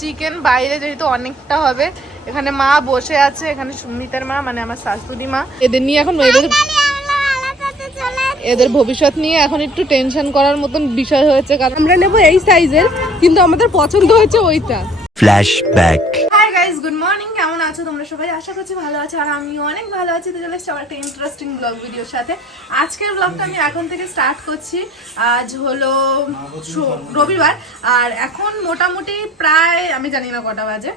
Chicken বাইরে যেহেতু অনেকটা হবে এখানে মা বসে আছে এখানে সুমিতার মা মানে আমার শাশুড়ি মা। এদের নিয়ে এখন এদের এদের ভবিষ্যৎ নিয়ে এখন একটু টেনশন করার মতন বিষয় হয়েছে কারণ আমরা নেব এই সাইজের কিন্তু আমাদের পছন্দ হয়েছে ওইটা। Flashback. গুড মর্নিং কেমন আছো? তোমরা সবাই আশা করছি ভালো আছো আর আমি অনেক ভালো আছি। তো চলে এসেছি আবার একটা ইন্টারেস্টিং ব্লগ ভিডিওর সাথে। আজকের ব্লগটা আমি এখন থেকে স্টার্ট করছি। আজ হলো রবিবার আর এখন মোটামুটি প্রায় আমি জানি না কটা বাজে।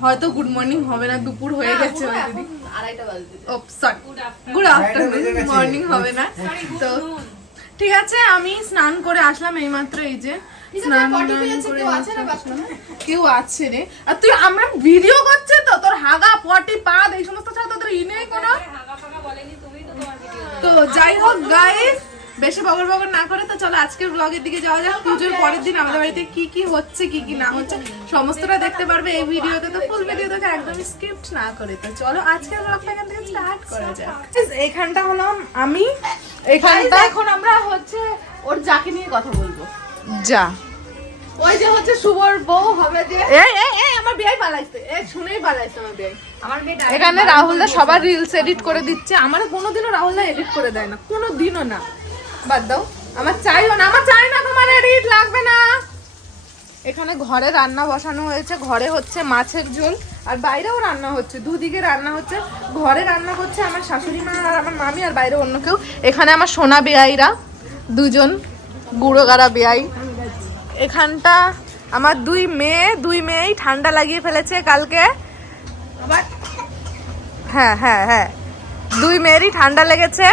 হয়তো গুড মর্নিং হবে না দুপুর হয়ে গেছে ও সরি গুড আফটারনুন মর্নিং হবে না। তো ঠিক আছে আমি স্নান করে আসলাম এইমাত্র এই যে। স্নান করে কেউ আছে রে। আর তুই আমরা ভিডিও করছে তো তোর হাগা পটি পাদ এই সমস্ত ছাড়া তোদের ই নেই কোনো। তো যাই হোক গাইস বেশি বগর বগর না করে তো চলো আজকের ব্লগের দিকে যাওয়া যাক। পুজোর পরের দিন আমাদের বাড়িতে কি কি হচ্ছে কি কি না হচ্ছে সমস্তটা দেখতে পারবে এই ভিডিওতে তো ফুল ভিডিও তো একদম স্ক্রিপ্ট না করে। তো চলো আজকের ব্লগটা এখান থেকে স্টার্ট করা যাক। এখানটা হলাম আমি। এখানটা এখন আমরা হচ্ছে ওর যাকে নিয়ে কথা বলব। যা। ওই যে হচ্ছে শুভর বউ হবে যে। এই এই এই আমার বিয়াই পালাইছে। এই শুনেই পালাইছে আমার বিয়াই। আমার মেয়েটা এখানে রাহুলদা সবার রিলস এডিট করে দিচ্ছে। আমার কোনোদিনও রাহুলদা এডিট করে দেয় না। কোনোদিনও না। বাদ দাও। আমার চাইও না। আমার চাই না তোমার এডিট লাগবে না। এখানে ঘরে রান্না বসানো হয়েছে। ঘরে হচ্ছে মাছের ঝোল। আর বাইরেও রান্না হচ্ছে। দুদিকে রান্না হচ্ছে। ঘরে রান্না করছে আমার শাশুড়ি মা আর আমার মামি আর বাইরে অন্য কেউ। এখানে আমার সোনা বেয়াইরা দুজন। গুঁড়ো গাড়া বেয়াই এখানটা আমার দুই মেয়ে দুই মেয়েই ঠান্ডা লাগিয়ে ফেলেছে কালকে। আবার? হ্যাঁ হ্যাঁ হ্যাঁ। দুই মেয়েরই ঠান্ডা লেগেছে।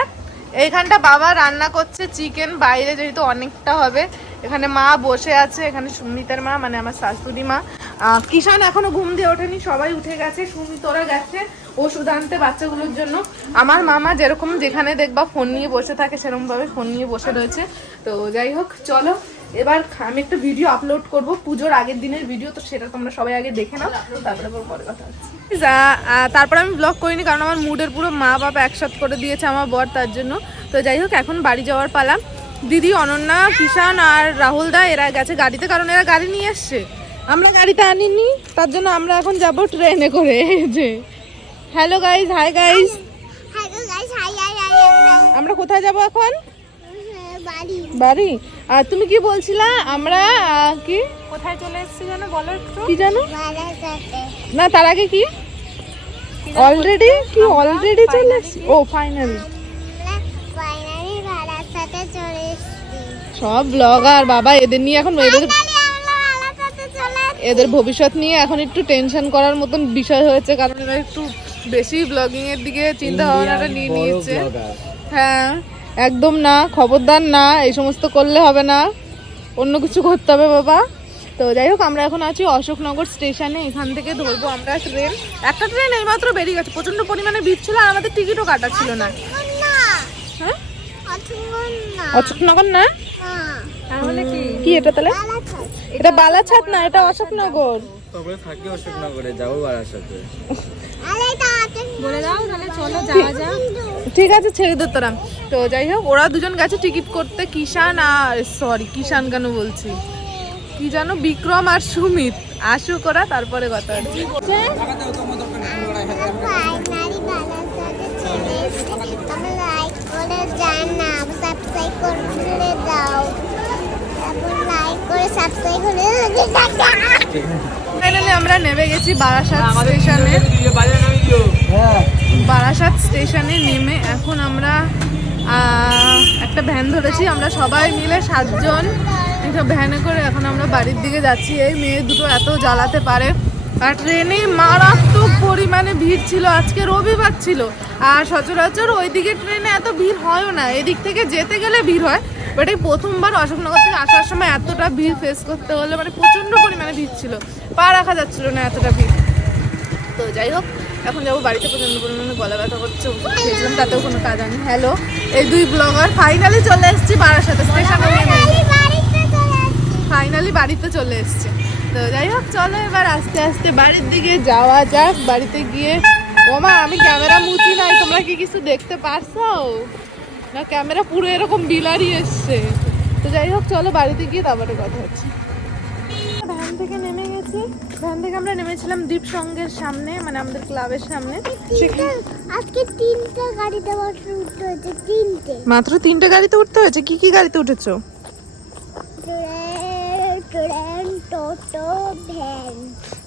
এইখানটা বাবা রান্না করছে চিকেন বাইরে যেহেতু অনেকটা হবে। এখানে মা বসে আছে এখানে সুমিতার মা মানে আমার শাশুড়ি মা। কিষান এখনও ঘুম দিয়ে ওঠেনি, সবাই উঠে গেছে সুমিত ওরা গেছে, ওষুধ আনতে বাচ্চাগুলোর জন্য। আমার মামা যেরকম যেখানে দেখবা ফোন নিয়ে বসে থাকে সেরকম ভাবে ফোন নিয়ে বসে রয়েছে। তো যাই হোক, চলো, এবার আমি একটা ভিডিও আপলোড করব, পুজোর আগের দিনের ভিডিও তো সেটা তোমরা সবাই আগে দেখে নাও। তারপরে পরে কথা তারপরে আমি ব্লগ করিনি, কারণ আমার মুডের পুরো মা বাবা একসাথ করে দিয়েছে আমার বর তার জন্য। তো যাই হোক, এখন বাড়ি যাওয়ার পালা। দিদি, অনন্যা কিষান আর রাহুল দা, এরা গেছে গাড়িতে, কারণ এরা গাড়ি নিয়ে এসছে। আমরা গাড়িতে আনিনি তার জন্য আমরা এখন যাব ট্রেনে করে এই যে। Hello guys hi guys guys hi hi hi আমরা কোথায় যাব এখন? বাড়ি। বাড়ি? আর তুমি কি বলছিলা? আমরা কি? কোথায় চলে এসেছি যেন? বলো একটু। কি জানো? না তার আগে কি? অলরেডি কি অলরেডি চলে এসছি? ও ফাইনালি সব ব্লগার বাবা এদের নিয়ে এখন এদের ফাইনালি আমরা বারাসাতে চলে এদের ভবিষ্যৎ নিয়ে এখন একটু টেনশন করার মতন বিষয় হয়েছে কারণ এরা একটু বেশি ব্লগিং এর দিকে চিন্তা ভাবনাটা নিয়ে নিয়েছে। হ্যাঁ একদম না খবরদার না এই সমস্ত করলে হবে না। অন্য কিছু করতে হবে বাবা। তো যাই হোক আমরা এখন আছি অশোকনগর স্টেশনে এখান থেকে ধরবো আমরা ট্রেন। একটা ট্রেন এইমাত্র বেরিয়ে গেছে প্রচণ্ড পরিমাণে ভিড় ছিল আর আমাদের টিকিটও কাটা ছিল না। না। হ্যাঁ? অশোকনগর না? তাহলে কি? কি এটা তাহলে? এটা বালাছাত না এটা অশোকনগর। তবে থাকি অশোকনগরে যাব বারাসাতে ঠিক আছে ছেড়ে দে তোরা। তো যাই হোক ওরা দুজন গেছে টিকিট করতে কিষান আর সরি কিষান কেন বলছি। কি জানো বিক্রম আর সুমিত। আসুক ওরা তারপরে কথা হচ্ছে ফাইনালি বারাসাতে চলে এসেছি তোমরা লাইক করে জানাও সাবস্ক্রাইব করে দাও তারপর লাইক করে সাবস্ক্রাইব করে ফাইনালি আমরা নেমে গেছি বারাসাত স্টেশনে। বারাসাত স্টেশনে নেমে এখন আমরা একটা ভ্যান ধরেছি। আমরা সবাই মিলে সাতজন। একটা ভ্যানে করে এখন আমরা বাড়ির দিকে যাচ্ছি। এই মেয়ে দুটো এত জ্বালাতে পারে। আর ট্রেনে মারাত্মক পরিমাণে ভিড় ছিল। আজকে রবিবার ছিল। আর সচরাচর ওইদিকে ট্রেনে এত ভিড় হয়ও না। এদিক থেকে যেতে গেলে ভিড় হয়। বাট এই প্রথমবার অশোকনগর থেকে আসার সময় এতটা ভিড় ফেস করতে হলে মানে প্রচণ্ড পরিমাণে ভিড় ছিল। পা রাখা যাচ্ছিল না এতটা ভিড়। তো যাই হোক, এখন যাব বাড়িতে, প্রচণ্ড পরিমাণে গলা ব্যথা করছে খেয়েছিলাম তাতেও কোনো কাজ হয়নি। হ্যালো এই দুই ব্লগার ফাইনালি চলে এসেছি বারাসাতে আসছি ফাইনালি বাড়িতে চলে এসছে। তো যাই হোক, চলো এবার আস্তে আস্তে বাড়ির দিকে যাওয়া যাক। বাড়িতে গিয়ে, ওমা, আমি ক্যামেরা মুছি নাই, তোমরা কি কিছু দেখতে পারছ? না ক্যামেরা পুরো এরকম বিলারি এসছে। তো যাই হোক চলো বাড়িতে গিয়ে তারপরে কথা হচ্ছে। ভ্যান থেকে নেমে গেছি। ভ্যান থেকে আমরা নেমেছিলাম দ্বীপ সঙ্গের সামনে মানে আমাদের ক্লাবের সামনে। আজকে তিনটা গাড়িতে বসে উঠতে হয়েছে তিনটে। মাত্র তিনটে গাড়িতে উঠতে হয়েছে? কি কি গাড়িতে উঠেছো? Train toto van.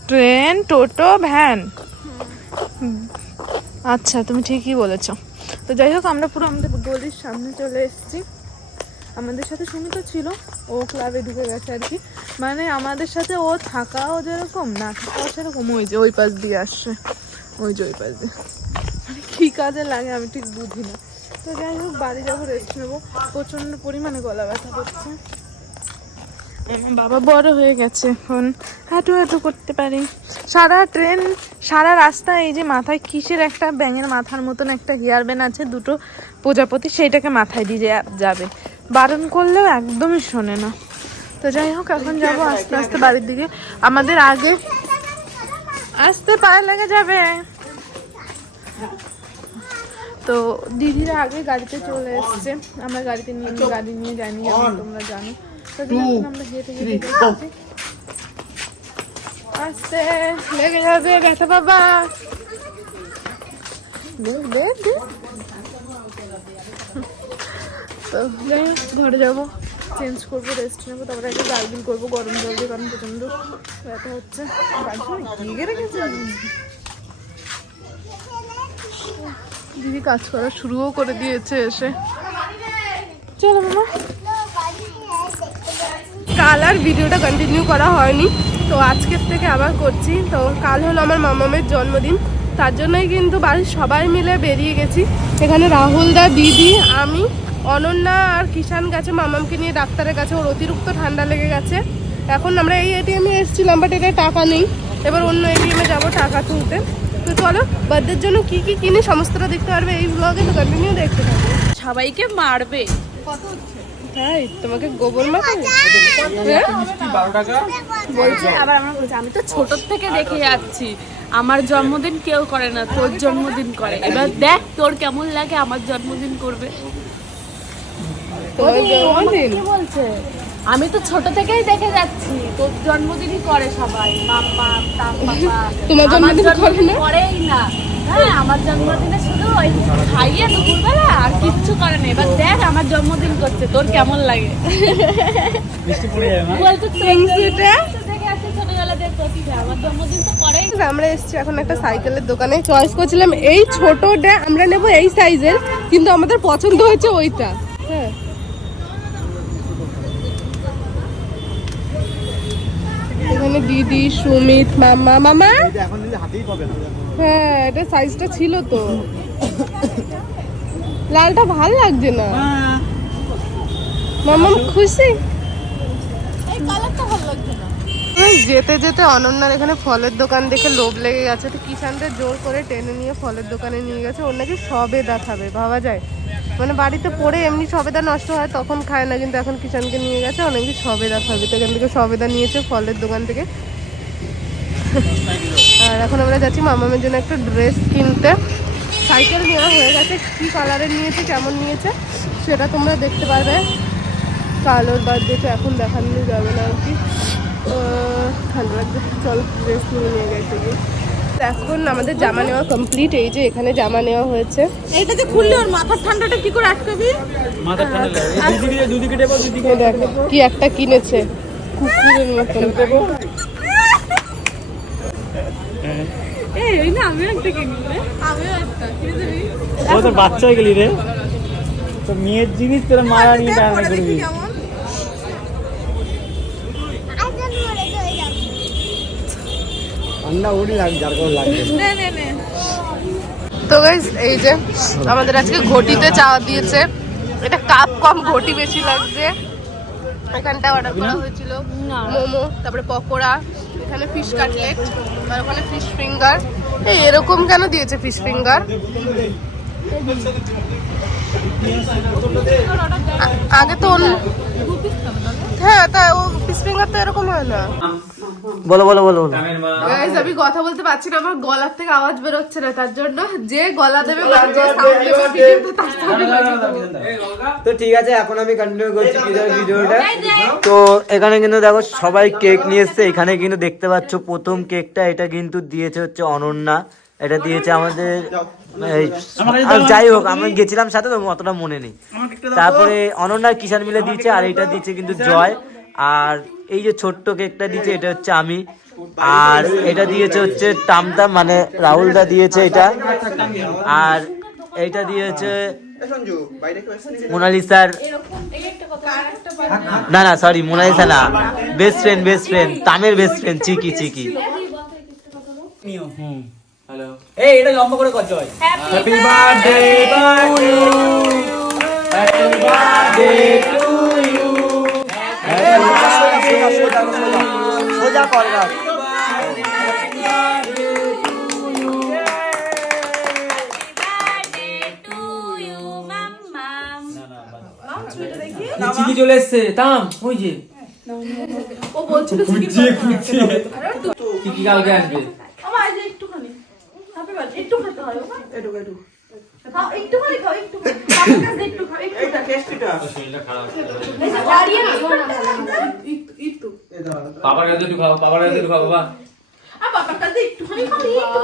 Train toto van. আচ্ছা তুমি ঠিকই বলেছ। তো যাই হোক, আমরা পুরো আমাদের গলির সামনে চলে এসেছি। আমাদের সাথে সুমিত ছিল, ও ক্লাবে ঢুকে গেছে আর কি। মানে আমাদের সাথে ও থাকাও যেরকম, না থাকাও সেরকম। ওই যে ওই পাশ দিয়ে আসছে। ওই যে ওই পাশ দিয়ে। মানে কী কাজে লাগে আমি ঠিক বুঝি না। তো যাই হোক, বাড়ি যাব রেস্ট নেব। প্রচণ্ড পরিমাণে গলা ব্যথা করছে। বাবা বড় হয়ে গেছে এখন। হাঁটু হাঁটু করতে পারি। সারা ট্রেন সারা রাস্তা এই যে মাথায় কিসের একটা ব্যাঙের মাথার মতন একটা হেয়ার ব্যান আছে, দুটো প্রজাপতি সেইটাকে মাথায় দিয়ে যাবে। বারণ করলেও একদমই শোনে না। তো যাই হোক, এখন যাব আস্তে আস্তে বাড়ির দিকে। আমাদের আগে আসতে পায়ে লেগে যাবে। তো দিদিরা আগে গাড়িতে চলে এসছে। আমরা গাড়িতে নিয়ে গাড়ি নিয়ে যাইনি তোমরা জানো। তো আমরা হেঁটে হেঁটে আস্তে, লেগে যাবে, ব্যথা বাবা দে দে দে। তো ঘরে যাব। চেঞ্জ করব রেস্ট নেব, তারপরে একটা গার্গিল করব, গরম জল দিয়ে, কারণ প্রচণ্ড ব্যথা হচ্ছে। দিদি কাজ করা শুরুও করে দিয়েছে এসে। চলো, মামা। কাল আর ভিডিওটা কন্টিনিউ করা হয়নি। তো আজকের থেকে আবার করছি। তো কাল হলো আমার মামামের জন্মদিন। তার জন্যই কিন্তু বাড়ির সবাই মিলে বেরিয়ে গেছি। এখানে রাহুল দা দিদি আমি অনন্যা আর কিষান গেছে মামামকে নিয়ে ডাক্তারের কাছে। ওর অতিরিক্ত ঠান্ডা লেগে গেছে। এখন আমরা এই এটিএমে এসেছিলাম বাট এটা টাকা নেই। এবার অন্য এটিএমে যাব টাকা তুলতে। তো চলো বার্থডের জন্য কি কি কিনি সমস্তটা দেখতে পারবে এই ব্লগে তো কন্টিনিউ দেখতে থাকবে সবাইকে মারবে। তাই? তোমাকে গোবর হ্যাঁ? বলছে আবার আমরা বলছি আমি তো ছোট থেকে দেখে যাচ্ছি। আমার জন্মদিন কেউ করে না তোর জন্মদিন করে। এবার দেখ তোর কেমন লাগে আমার জন্মদিন করবে। কি বলছে? আমি তো ছোট থেকেই দেখে যাচ্ছি। তোর জন্মদিনই করে সবাই মাম্মা বাবা তোমার জন্মদিন করে না? করেই না। হ্যাঁ আমার জন্মদিনে শুধু ওই খাইয়ে দুপুরবেলা আর কিচ্ছু করে না এবার দেখ আমার জন্মদিন করছে তোর কেমন লাগে? বলতো আমরা এসেছি এখন একটা সাইকেলের দোকানে। চয়েস করছিলাম এই ছোটটা আমরা নেব এই সাইজের কিন্তু আমাদের পছন্দ হয়েছে ওইটা। হ্যাঁ এখানে দিদি সুমিত মামা। মামা? এখন যদি হাতেই পাবে না হ্যাঁ এটা সাইজটা ছিল তো। লালটা ভালো লাগছে না। মামা খুশি? যেতে যেতে অনন্যার এখানে ফলের দোকান দেখে লোভ লেগে গেছে। তো কিষানদের জোর করে টেনে নিয়ে ফলের দোকানে নিয়ে গেছে। ওর নাকি সবে দেখাবে ভাবা যায়। মানে বাড়িতে পড়ে এমনি সবেদা নষ্ট হয়, তখন খায় না, কিন্তু এখন কিষানকে নিয়ে গেছে ও নাকি সবেদা খাবে। তো এখান থেকে সবেদা নিয়েছে, ফলের দোকান থেকে। আর এখন আমরা যাচ্ছি মামামের জন্য একটা ড্রেস কিনতে। সাইকেল নেওয়া হয়ে গেছে, কী কালারের নিয়েছে, কেমন নিয়েছে, সেটা তোমরা দেখতে পারবে। কালোর বার্থডে তো এখন দেখানো যাবে না আর কি। ঠান্ডা লাগছে, চল ড্রেস নিয়ে নিয়ে গেছে গিয়ে এখন আমাদের জামা নেওয়া কমপ্লিট এই যে এখানে জামা নেওয়া হয়েছে। এইটা যে খুললে ওর মাথার ঠান্ডাটা কি করে আটকাবি? মাথা ঠান্ডা দুদিকে দুদিকে টেপো দুদিকে দেখো কি একটা কিনেছে। কুকুরের মতন। এই না আমিও একটা কিনবে আমিও একটা কিনে দিবি? ও তো বাচ্চা হয়ে গেলি রে। তো মেয়ের জিনিস তোরা মারা নিয়ে টানা করবি। আজন ঠান্ডা ওরই লাগে যার করে লাগবে। নে নে নে। তো গাইস এই যে আমাদের আজকে ঘটিতে চাওয়া দিয়েছে। এটা কাপ কম ঘটি বেশি লাগছে। এখানটা অর্ডার করা হয়েছিল। মোমো তারপরে পকোড়া এখানে ফিশ কাটলেট আর ওখানে ফিশ ফিঙ্গার এই এরকম কেন দিয়েছে ফিশ ফিঙ্গার আগে তো হ্যাঁ তাই ও তো এরকম হয় না। বলো বলো বলো বলো। আমি কথা বলতে পারছি না আমার গলার থেকে আওয়াজ বেরোচ্ছে না তার জন্য যে গলা দেবে। তো ঠিক আছে এখন আমি কন্টিনিউ করছি ভিডিওটা তো এখানে কিন্তু দেখো সবাই কেক নিয়ে এসছে। এখানে কিন্তু দেখতে পাচ্ছ প্রথম কেকটা এটা কিন্তু দিয়েছে হচ্ছে অনন্যা। এটা দিয়েছে আমাদের যাই হোক আমি গেছিলাম সাথে তো অতটা মনে নেই। তারপরে অনন্যার কিষান মিলে দিয়েছে আর এটা দিয়েছে কিন্তু জয়। আর এই যে ছোট্ট কেকটা দিয়েছে এটা হচ্ছে আমি। আর এটা দিয়েছে হচ্ছে টামটাম মানে রাহুলদা দিয়েছে এটা। আর এইটা দিয়েছে মোনালিসার না না সরি মোনালিসা না। Best friend best friend তামের best friend Chiki Chiki. Hello এই এটা লম্বা করে কর Joy happy birthday to you happy birthday to you সোজা কর। চিকি চলে এসছে। তাম ওই যে। ও বলছিল খুঁজছে চিকি কালকে আসবে আমার এই যে একটুখানি হ্যাপি বার্থডে একটু খেতে হয় একটু একটু খাও একটুখানি খাও একটু বাবার কাছে একটু খাও একটু এটা টেস্টিটা দাঁড়িয়ে না একটু বাবার কাছে একটু খাও বাবার কাছে একটু খাও বাবা। আর বাবার কাছে একটুখানি খাও একটু